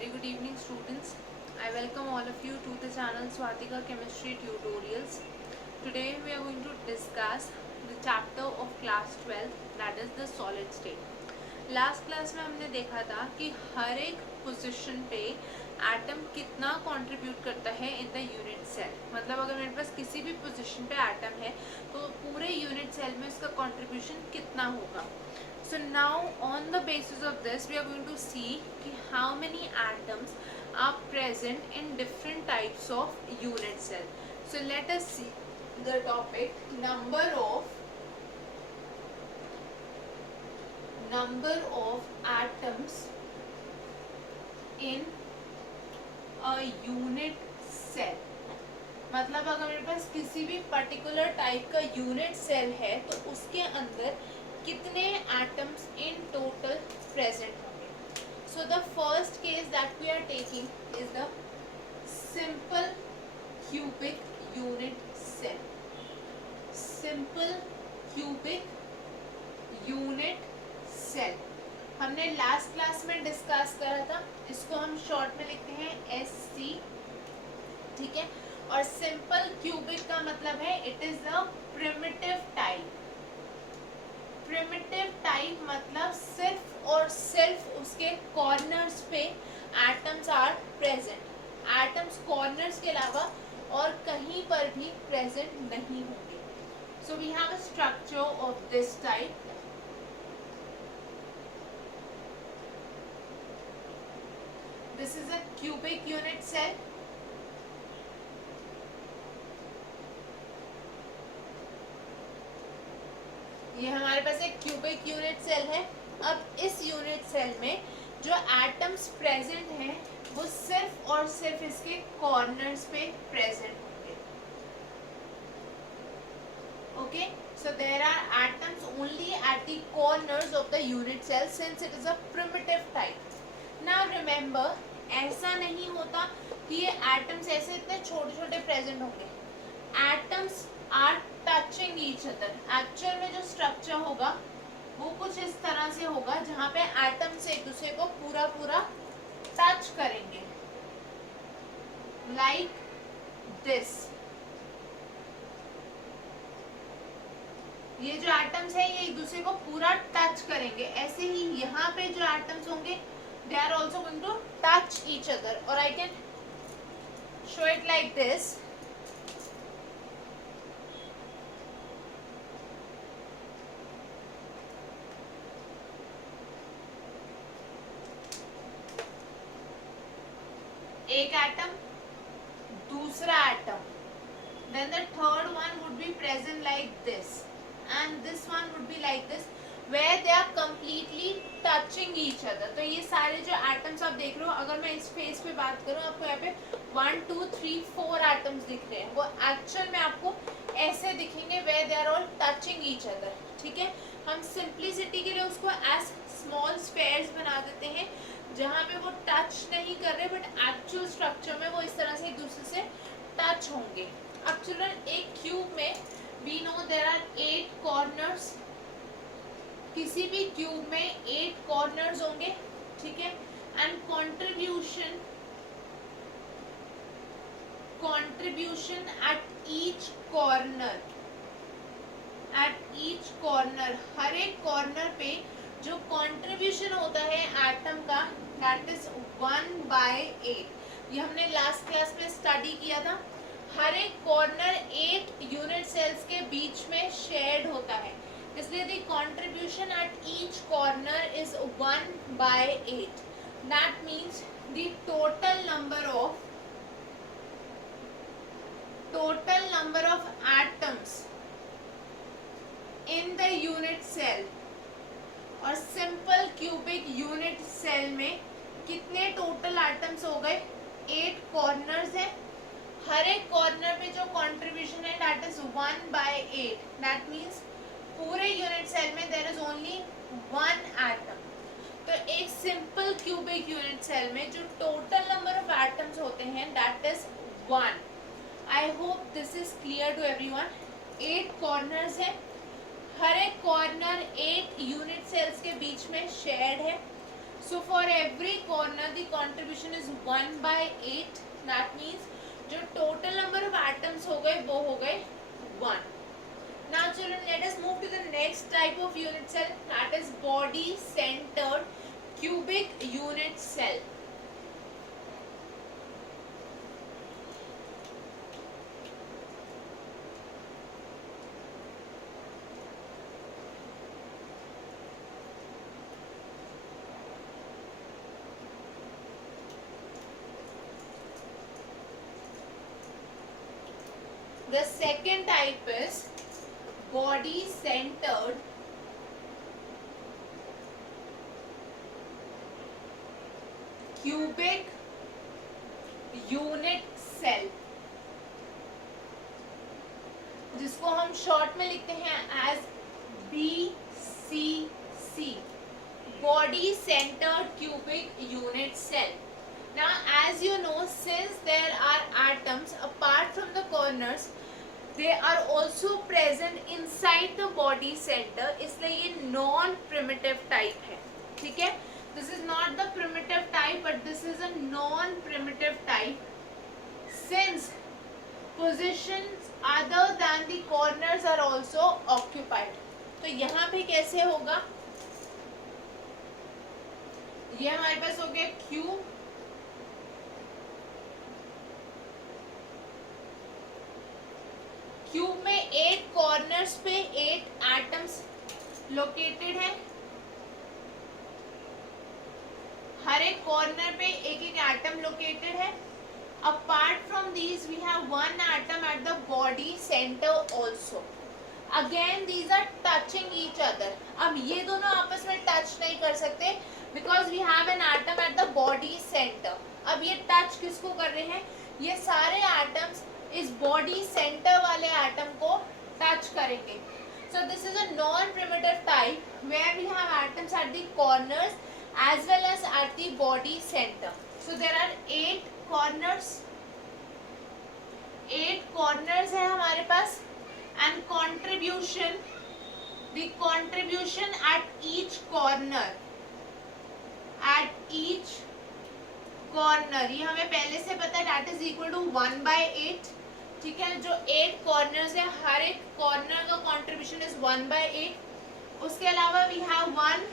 Very good evening, students. I welcome all of you to the channel Swatika Chemistry Tutorials. Today we are going to discuss the chapter of class 12, that is the solid state. Last class में हमने देखा था कि हर एक position पे atom कितना contribute करता है इन द यूनिट सेल. मतलब अगर मेरे पास किसी भी पोजीशन पे एटम है तो पूरे यूनिट सेल में इसका कंट्रीब्यूशन कितना होगा. So now on the basis of this we are going to see how many atoms are present in different types of unit cell. So let us see the topic number of atoms in a unit cell. मतलब अगर मेरे पास किसी भी particular type का unit cell है तो उसके अंदर कितने एटम्स इन टोटल प्रेजेंट होंगे. So the first case that we are taking is the simple cubic unit cell. Simple cubic unit cell हमने लास्ट क्लास में डिस्कस करा था. इसको हम शॉर्ट में लिखते हैं SC. ठीक है. और सिंपल क्यूबिक का मतलब है it is the primitive type. Primitive type मतलब सिर्फ और सिर्फ उसके कॉर्नर्स पे atoms are present. Atoms corners के अलावा और कहीं पर भी प्रेजेंट नहीं होंगे. So we have a structure of this type. This is a cubic unit cell. ये हमारे पास एक क्यूबिक यूनिट सेल है. अब इस यूनिट सेल में जो एटम्स प्रेजेंट हैं वो सिर्फ और सिर्फ इसके कॉर्नर्स पे प्रेजेंट होंगे. Okay. So there are atoms only at the corners of the unit cell since it is a primitive type. Now remember, ऐसा नहीं होता कि ये एटम्स ऐसे इतने छोटे छोटे प्रेजेंट होंगे. Atoms are touching each other. Actual में जो स्ट्रक्चर होगा वो कुछ इस तरह से होगा जहां पे एटम्स एक दूसरे को पूरा पूरा टच करेंगे लाइक दिस. ये जो एटम्स है ये एक दूसरे को पूरा टच करेंगे. ऐसे ही यहाँ पे जो एटम्स होंगे they are also going to touch each other. और I can show it like this. एक एटम, दूसरा atom, then the third one would be present like this and this one would be like this where they are completely touching each other. तो ये सारे जो atoms आप देख रहे हो, अगर मैं इस फेस पे बात करूँ आपको यहाँ पे 1 2 3 4 एटम्स दिख रहे हैं. वो एक्चुअल में आपको ऐसे दिखेंगे where they are all touching each other. ठीक है. हम सिंप्लिसिटी के लिए उसको एज स्मॉल स्फेयर्स बना देते हैं जहाँ पे वो टच नहीं कर रहे बट एक्चुअल स्ट्रक्चर में वो इस तरह से एक दूसरे से टच होंगे. अब चिल्ड्रन, एक क्यूब में we know there are 8 corners. किसी भी क्यूब में 8 कॉर्नर्स होंगे. ठीक है. And contribution at each corner, हर एक कॉर्नर पे जो कंट्रीब्यूशन होता है एटम का दैट इज 1/8. ये हमने लास्ट क्लास में स्टडी किया था. हर एक कॉर्नर 8 यूनिट सेल्स के बीच में शेयर्ड होता है, इसलिए the contribution at each corner is 1/8. That means the total number of atoms in the unit cell. और सिंपल क्यूबिक यूनिट सेल में कितने टोटल एटम्स हो गए? 8 कॉर्नर्स हैं. हर एक कॉर्नर पे जो कंट्रीब्यूशन है दैट इज 1/8. दैट मीन्स पूरे यूनिट सेल में देयर इज ओनली 1 एटम. तो एक सिंपल क्यूबिक यूनिट सेल में जो टोटल नंबर ऑफ एटम्स होते हैं that is 1. I hope this is clear to everyone. 8 corners हैं. हर एक कॉर्नर 8 यूनिट सेल्स के बीच में शेयर्ड है. So for every corner the contribution is 1/8. That means जो total number of atoms हो गए वो हो गए 1. Now children, let us move to the next type of unit cell, that is body centered cubic unit cell. The second type is body centered cubic unit cell, जिसको हम short में लिखते हैं as BCC, body centered cubic unit cell. Now as you know, since there are atoms apart from the corners, they are also present inside the body center, इसलिए ये non primitive type है. ठीक है, this is not the primitive type but this is a non primitive type, since positions other than the corners are also occupied. तो यहाँ पे कैसे होगा, ये हमारे पास हो गया क्यूब, क्यूब में 8 कॉर्नर्स पे 8 एटम्स लोकेटेड है, हर एक कॉर्नर पे एक एक एटम लोकेटेड है. Apart from these we have one atom at the body centre also. Again these are touching each other. अब ये दोनों आपस में टच नहीं कर सकते because we have an atom at the body centre. अब ये टच किसको कर रहे हैं, ये सारे एटम्स इस बॉडी सेंटर वाले एटम को टच करेंगे. So this is a non primitive type where we have atoms at the corners as well as at the body center. So there are 8 corners. 8 corners है हमारे पास, and contribution, the contribution at each corner, at each corner, ये हमें पहले से पता है, that is equal to 1/8. ठीक है, जो 8 corners है हर एक corner का contribution is 1/8. उसके अलावा we have one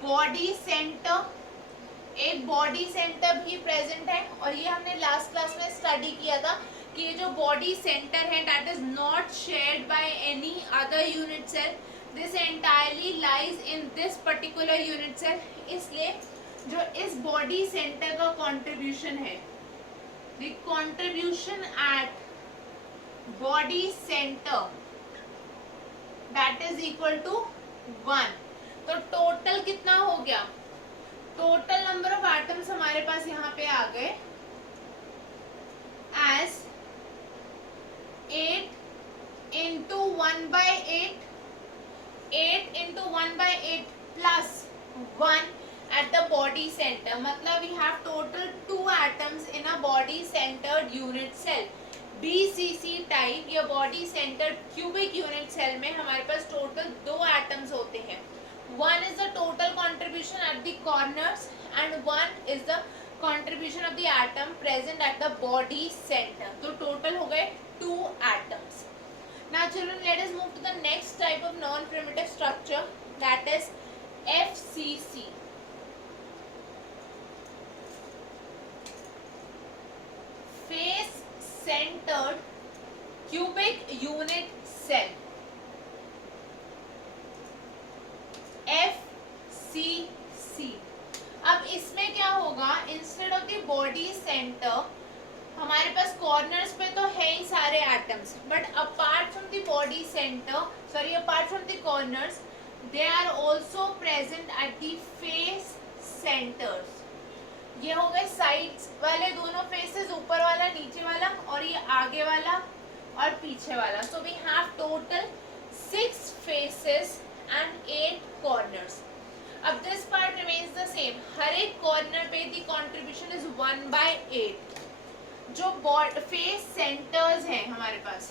body centre, एक बॉडी सेंटर भी प्रेजेंट है. और ये हमने लास्ट क्लास में स्टडी किया था कि ये जो बॉडी सेंटर है that is not shared by any other unit cell, this entirely lies in this particular unit cell. इसलिए जो इस बॉडी सेंटर का कंट्रीब्यूशन है, the contribution at body centre that is equal to 1. तो total कितना हो गया, टोटल नंबर ऑफ एटम्स हमारे पास यहाँ पे आ गए as 8 into 1/8, 8 into 1/8 plus 1 at the body center. मतलब we have total 2 atoms in a body centered unit cell. BCC type या body centered cubic unit cell में हमारे पास टोटल 2 atoms होते हैं. One is the total contribution at the corners and one is the contribution of the atom present at the body center. तो total हो गए 2 atoms. Now children, let us move to the next type of non-primitive structure, that is FCC. Face centered cubic unit cell. FCC. अब इसमें क्या होगा, instead of the body centre हमारे पास corners पे तो है ही सारे atoms, but apart from the body centre, sorry apart from the corners, they are also present at the face centres. ये हो गए साइड्स वाले दोनों फेसेस, ऊपर वाला नीचे वाला, और ये आगे वाला और पीछे वाला. So we have total 6 faces and 8 corners. अब this part remains the same. हर एक corner पे the contribution is 1/8. जो face centers हैं हमारे पास,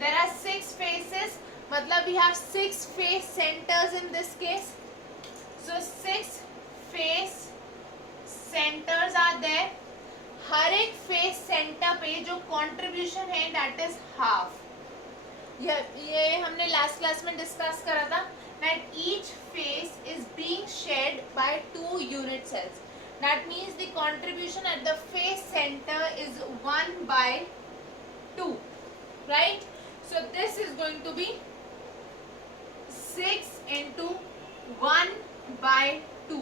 there are 6 faces, मतलब we have 6 face centers in this case. So 6 face centers are there. हर एक face centre पे जो कंट्रीब्यूशन है दैट इज हाफ. ये हमने लास्ट क्लास में डिस्कस करा था that each face is being shared by 2 unit cells. That means the contribution at the face center is 1 by 2, right? So this is going to be 6 into 1 by 2,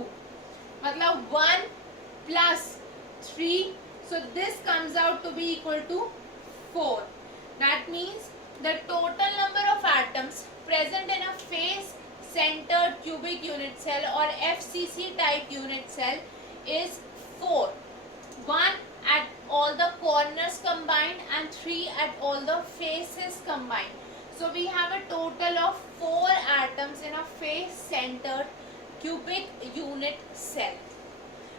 मतलब 1 plus 3. So this comes out to be equal to 4. That means the total number of atoms present in a face centered cubic unit cell or FCC type unit cell is 4. 1 at all the corners combined and 3 at all the faces combined. So we have a total of 4 atoms in a face centered cubic unit cell.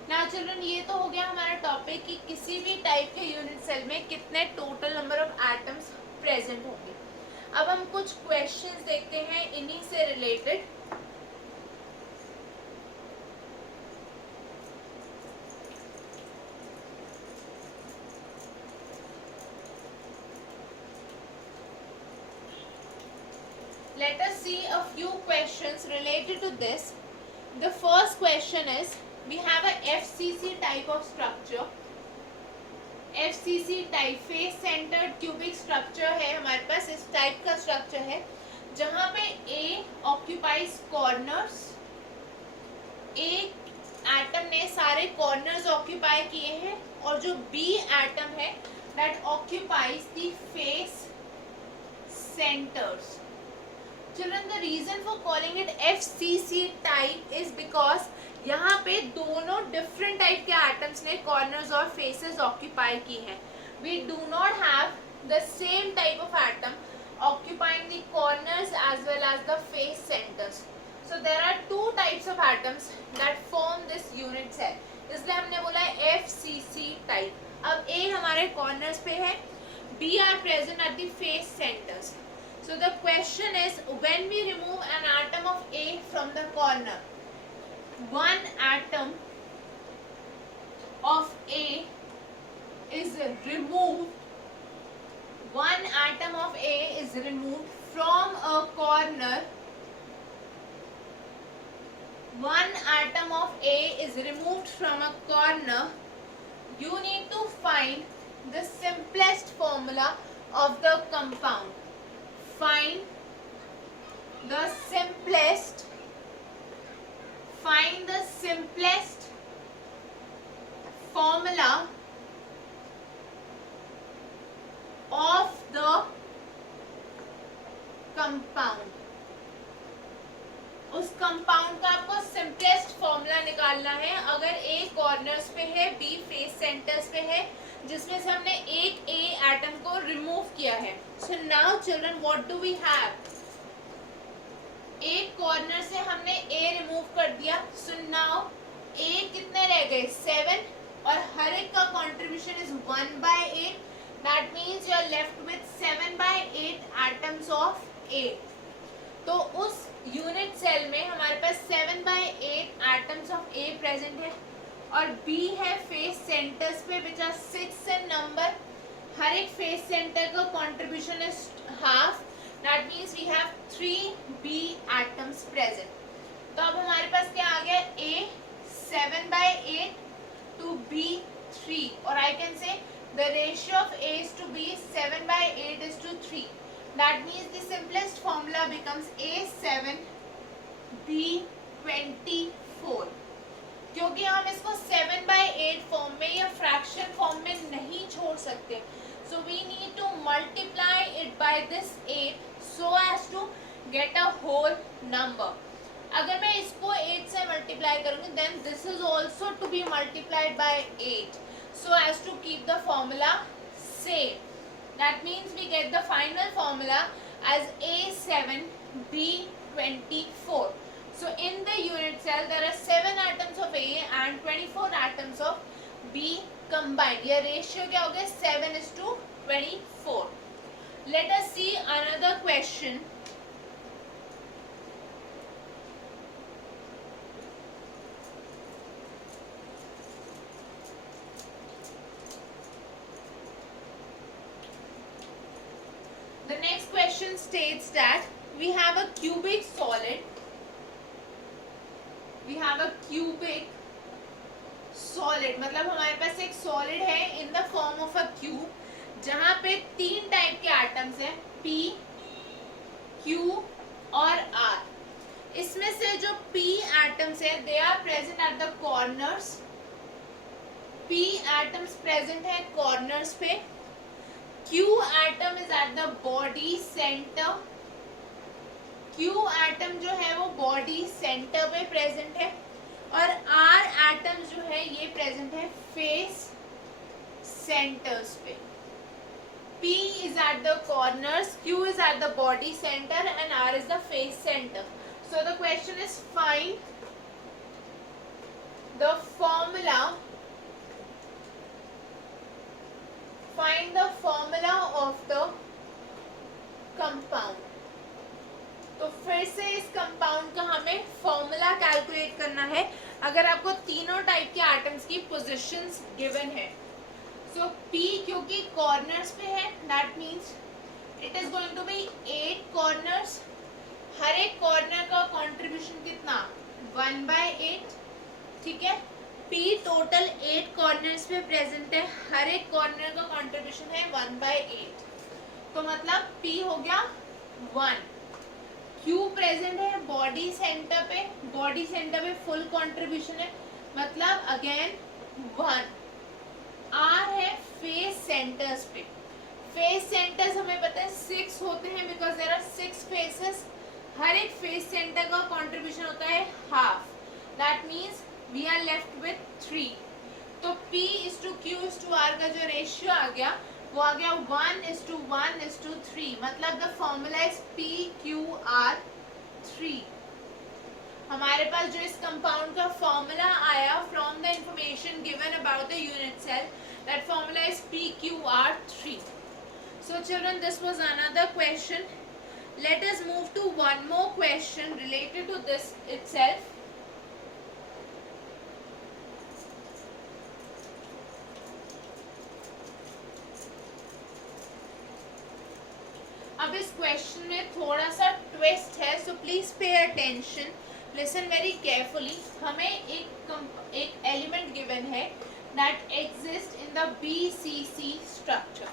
Now children, ये तो हो गया हमारा topic कि किसी भी type के unit cell में कितने total number of atoms present होंगे. अब हम कुछ क्वेश्चंस देखते हैं इन्हीं से related. Let us see a few questions related to this. The first question is, we have a FCC type of structure. FCC type face centred cubic structure है हमारे पास. इस टाइप का स्ट्रक्चर है जहां पे A ऑक्यूपाइज कॉर्नर्स. एक atom ने सारे कॉर्नर्स ऑक्यूपाई किए हैं और जो B एटम है that occupies the face centres. Children, the reason for calling it FCC type is because यहाँ पे दोनों डिफरेंट टाइप के एटम्स ने कॉर्नर्स और फेसेस ऑक्यूपाई की हैं. We do not have the same type of atom occupying the corners as well as the face centres. So there are 2 types of atoms that form this unit cell. इसलिए हमने बोला है FCC type. अब A हमारे corners पे है, B are present at the face centres. So the question is, when we remove an atom of A from the corner, one atom of A is removed. One atom of A is removed from a corner. One atom of A is removed from a corner. You need to find the simplest formula of the compound. Find the simplest formula of the compound. उस compound का आपको simplest formula निकालना है. अगर A corners पे है, B face centres पे है, जिसमें से हमने एक A एटम को रिमूव किया है. So now children, what do we have? एक कॉर्नर से हमने A रिमूव कर दिया. सो नाउ A कितने रह गए? 7. और हर एक का contribution is 1/8. That means you are left with 7/8 atoms of A. तो उस यूनिट सेल में हमारे पास 7/8 एटम्स ऑफ A प्रेजेंट है और B है फेस सेंटर्स पे विच आर 6 इन नंबर. हर एक फेस सेंटर का contribution is half. That means we have 3 B atoms present. तो अब हमारे पास क्या आ गया? A 7/8 to B 3, और I can say the ratio of A to B 7/8 is to 3. That means the simplest formula becomes A7 B 24. क्योंकि हम इसको 7/8 form में या फ्रैक्शन फॉर्म में नहीं छोड़ सकते. So we need to multiply it by this 8 so as to get a whole number. अगर मैं इसको 8 से मल्टीप्लाई करूँगी then this is also to be multiplied by 8 so as to keep the formula same. That means we get the final formula as A7B24. So in the unit cell there are 7 atoms of A and 24 atoms of B combined. ये ratio क्या हो गया? 7:24. Let us see another question. The next question states that we have a cubic solid. We have a cubic solid, मतलब हमारे पास एक solid है in the form of a cube, जहाँ पे 3 टाइप के एटम्स हैं, P, Q और R. इसमें से जो P एटम्स है they are present at the corners. P atoms present है कॉर्नर्स पे. Q atom is eight the body centre. Q atom जो है वो बॉडी सेंटर पे प्रेजेंट है और R एटम जो है ये प्रेजेंट है फेस सेंटर्स पे. P is at the corners, Q is at the body center and R is the face center. So the question is find the formula. Find the formula of the compound. तो फिर से इस compound का हमें formula calculate करना है अगर आपको तीनों टाइप के एटम्स की पोजीशंस गिवन है. सो P क्योंकि कॉर्नर्स पे है, that means it is going to be 8 corners. हर एक कॉर्नर का कंट्रीब्यूशन कितना, 1/8. ठीक है, P टोटल 8 कॉर्नर्स पे प्रेजेंट है, हर एक कॉर्नर का कंट्रीब्यूशन है 1/8. तो मतलब P हो गया 1. Q प्रेजेंट है बॉडी सेंटर पे, बॉडी सेंटर पे फुल कंट्रीब्यूशन है, मतलब अगेन 1. R है फेस सेंटर्स पे. फेस सेंटर्स हमें पता है 6 होते हैं बिकॉज देयर आर 6 फेसेस. हर एक फेस सेंटर का कंट्रीब्यूशन होता है half. That means we are left with 3. तो P is to Q is to R का जो रेशियो आ गया वो आ गया 1:1:3. मतलब द फॉर्मूला इज PQR3. हमारे पास जो इस कंपाउंड का फॉर्मूला आया from the information given about the unit cell, that formula is PQR3. So children, this was another question. Let us move to one more question related to this itself. अब इस question में थोड़ा सा twist है, so please pay attention, listen very carefully. हमें एक element given है that exist in the BCC structure.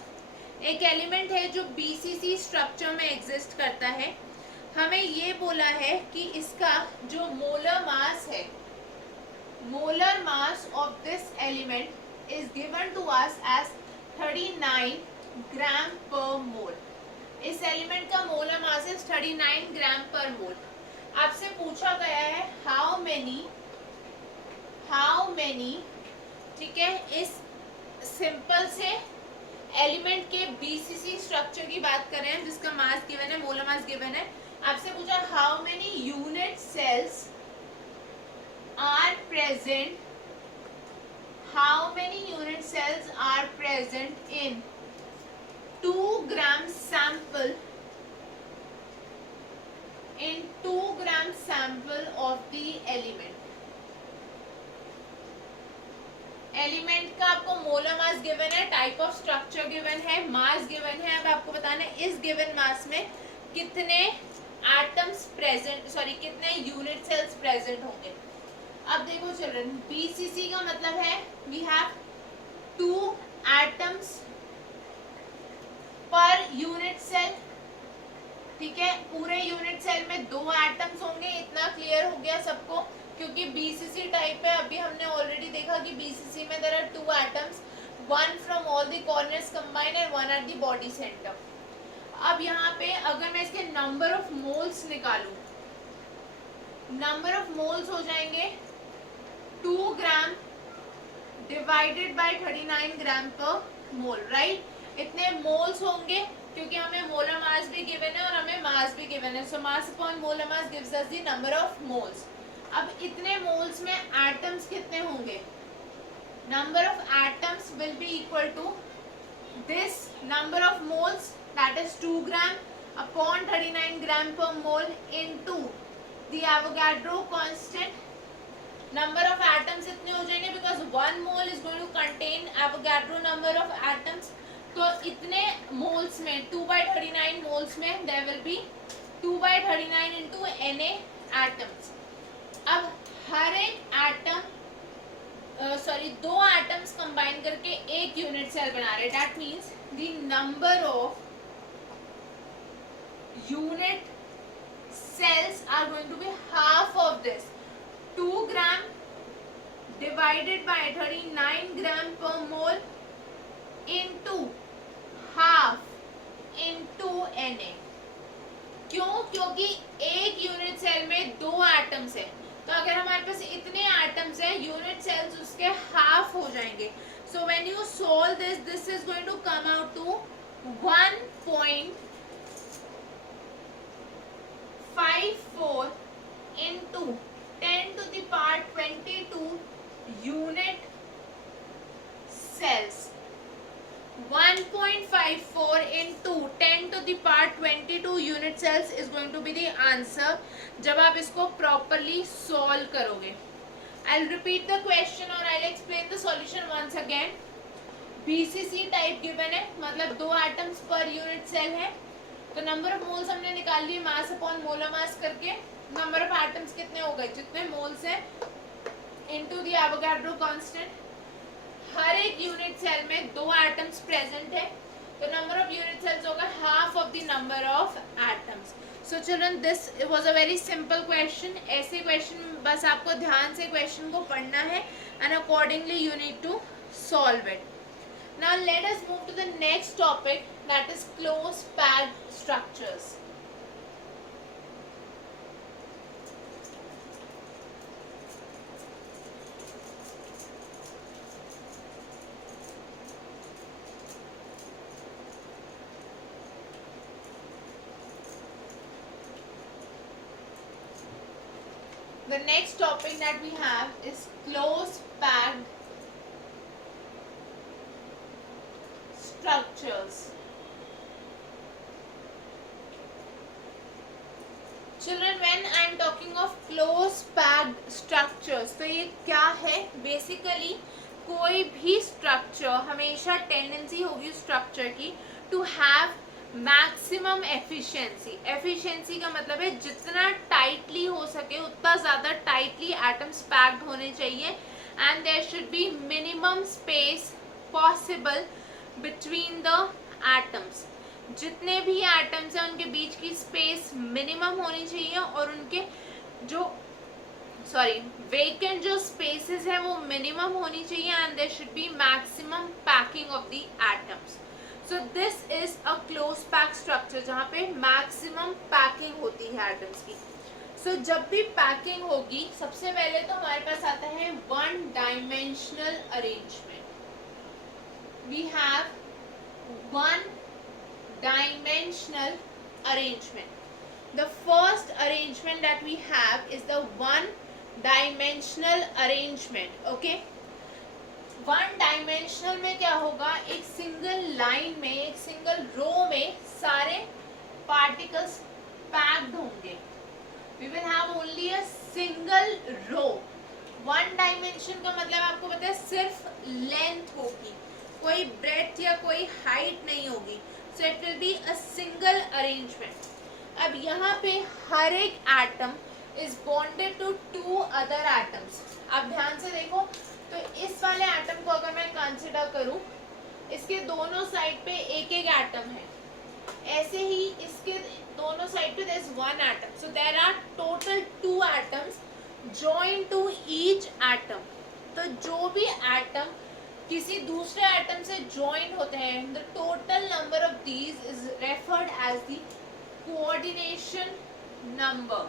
एक एलिमेंट है जो BCC स्ट्रक्चर में एग्जिस्ट करता है. हमें ये बोला है कि इसका जो मोलर मास है, molar mass of this element is given to us as 39 gram per mole. इस एलिमेंट का मोलर मास है 39 ग्राम पर मोल. आपसे पूछा गया है हाउ मेनी, ठीक है, इस सिंपल से एलिमेंट के BCC स्ट्रक्चर की बात कर रहे हैं जिसका मास गिवन है, मोलर मास गिवन है. आपसे पूछा how many unit cells are present, how many unit cells are present in 2 gram sample, in 2 gram sample of the element. Element का आपको मोलर मास गिवन है, टाइप ऑफ स्ट्रक्चर गिवन है, मास given है. अब आपको बताना है इस गिवन मास में कितने एटम्स प्रेजेंट, कितने यूनिट सेल्स प्रेजेंट होंगे. अब देखो चिल्ड्रन, BCC का मतलब है we have 2 atoms per unit cell. ठीक है, पूरे यूनिट सेल में 2 एटम्स होंगे. इतना क्लियर हो गया सबको, क्योंकि BCC टाइप है. अभी हमने ऑलरेडी देखा कि BCC में there are 2 atoms, 1 from all the corners combined and 1 at the body centre. अब यहाँ पे अगर मैं इसके नंबर ऑफ मोल्स निकालूं, नंबर ऑफ मोल्स हो जाएंगे 2 gram divided by 39 gram per mole. Right, इतने मोल्स होंगे क्योंकि हमें मोलर मास भी गिवन है और हमें मास भी गिवन है. So mass upon molar mass gives us the number of moles. अब इतने मोल्स में एटम्स कितने होंगे, number of atoms will be equal to this number of moles, that is 2 gram upon 39 gram per mole into the Avogadro constant. Number of atoms इतने हो जाएंगे because 1 mole is going to contain Avogadro number of atoms तो इतने moles में 2/39 moles में there will be 2/39 into Na atoms. अब हर एक एटम दो एटम्स कंबाइन करके एक यूनिट सेल बना रहे. That means the number of unit cells are going to be half of this. 2 gram divided by 39 gram per mole into half into Na. क्यों? क्योंकि एक यूनिट सेल में दो एटम्स है, तो अगर हमारे पास इतने एटम्स हैं, यूनिट सेल्स उसके हाफ हो जाएंगे. So when you solve this, this is going to come out to 1.54 into 10 to the power 22 unit cells. 1.54 into 10 to the power 22 unit cells is going to be the answer जब आप इसको properly solve करोगे. I'll repeat the question or I'll explain the solution once again. BCC type given है, मतलब दो atoms per unit cell है. तो number of moles हमने निकाल लिए मास अपॉन मोलर मास करके. नंबर ऑफ एटम्स कितने हो गए? जितने मोल्स हैं इनटू द एवोगाड्रो कांस्टेंट. हर एक यूनिट सेल में दो एटम्स प्रेजेंट है, तो नंबर ऑफ यूनिट सेल्स होगा half of the number of atoms. So children, this was a very simple question. ऐसे क्वेश्चन बस आपको ध्यान से क्वेश्चन को पढ़ना है and accordingly you need to solve it. Now let us move to the next topic, that is close packed structures. The next topic that we have is close packed structures. Children, when I am talking of close packed structures, तो ये क्या है? Basically कोई भी structure हमेशा tendency होगी structure की to have maximum efficiency. Efficiency का मतलब है जितना टाइटली हो सके उतना ज़्यादा टाइटली एटम्स पैक्ड होने चाहिए and there should be minimum space possible between the atoms. जितने भी एटम्स हैं उनके बीच की स्पेस मिनिमम होनी चाहिए और उनके जो वेकेंट जो स्पेसेस है वो मिनिमम होनी चाहिए and there should be maximum packing of the atoms. So this is a close pack structure जहाँ पे मैक्सिमम पैकिंग होती है एटम्स की. सो जब भी पैकिंग होगी, सबसे पहले तो हमारे पास आता है one dimensional arrangement. We have one dimensional arrangement. The first arrangement that we have is the one dimensional arrangement. Okay, one dimensional में क्या होगा? एक सिंगल लाइन में, एक सिंगल रो में सारे पार्टिकल्स पैक्ड होंगे. We will have only a single row. One dimension का मतलब आपको पता है सिर्फ लेंथ होगी, कोई ब्रेड्थ या कोई हाइट नहीं होगी. So it will be a single arrangement. अब यहाँ पे हर एक atom is bonded to two other atoms. आप ध्यान से देखो, तो इस वाले एटम को अगर मैं कंसिडर करूँ, इसके दोनों साइड पे एक एक एटम है. ऐसे ही इसके दोनों साइड पे there is one atom. So there are total two atoms joined to each atom. तो जो भी एटम किसी दूसरे एटम से ज्वाइन होते हैं, the total number of these is referred as the coordination number.